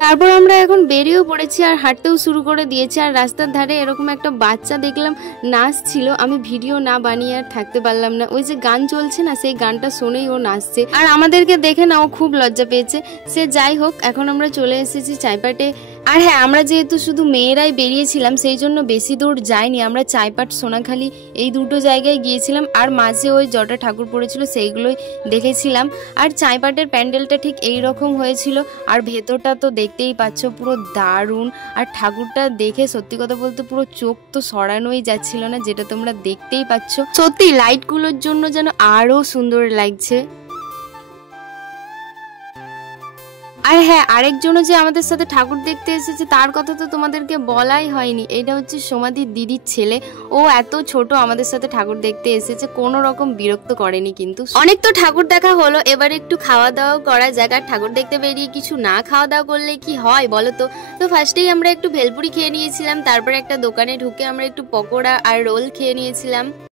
তারপর আমরা এখন বেরিয়েও পড়েছি আর হাঁটতেও শুরু করে দিয়েছি। আর রাস্তার ধারে এরকম একটা বাচ্চা দেখলাম নাচছিল, আমি ভিডিও না বানিয়ে আর থাকতে পারলাম না। ওই যে গান চলছে না, সেই গানটা শুনেই ও নাচছে আর আমাদেরকে দেখে না ও খুব লজ্জা পেয়েছে। সে যাই হোক, এখন আমরা চলে এসেছি চাইপাটে। আর হ্যাঁ, আমরা যেহেতু শুধু মেয়েরাই বেরিয়েছিলাম সেই জন্য বেশি দূর যাইনি, আমরা চাইপাট সোনাখালি এই দুটো জায়গায় গিয়েছিলাম আর মাঝে ওই জটা ঠাকুর পড়েছিল সেইগুলোই দেখেছিলাম। আর চাইপাটের প্যান্ডেলটা ঠিক এই রকম হয়েছিল আর ভেতরটা তো দেখতেই পাচ্ছ পুরো দারুণ। আর ঠাকুরটা দেখে সত্যি কথা বলতে পুরো চোখ তো সরানোই যাচ্ছিল না, যেটা তোমরা দেখতেই পাচ্ছ। সত্যি লাইটগুলোর জন্য যেন আরো সুন্দর লাগছে। আর হ্যাঁ, আরেকজনও যে আমাদের সাথে ঠাকুর দেখতে এসেছে তার কথা তো তোমাদেরকে বলাই হয়নি। এটা হচ্ছে সোমাদির দিদির ছেলে। ও এত ছোট আমাদের সাথে ঠাকুর দেখতে এসেছে, কোনো রকম বিরক্ত করেনি। কিন্তু অনেক তো ঠাকুর দেখা হলো, এবার একটু খাওয়া দাওয়া করা যাক। আর ঠাকুর দেখতে বেরিয়ে কিছু না খাওয়া দাওয়া করলে কি হয় বলো তো। তো ফার্স্টেই আমরা একটু ভেলপুরি খেয়ে নিয়েছিলাম, তারপরে একটা দোকানে ঢুকে আমরা একটু পকোড়া আর রোল খেয়ে নিয়েছিলাম।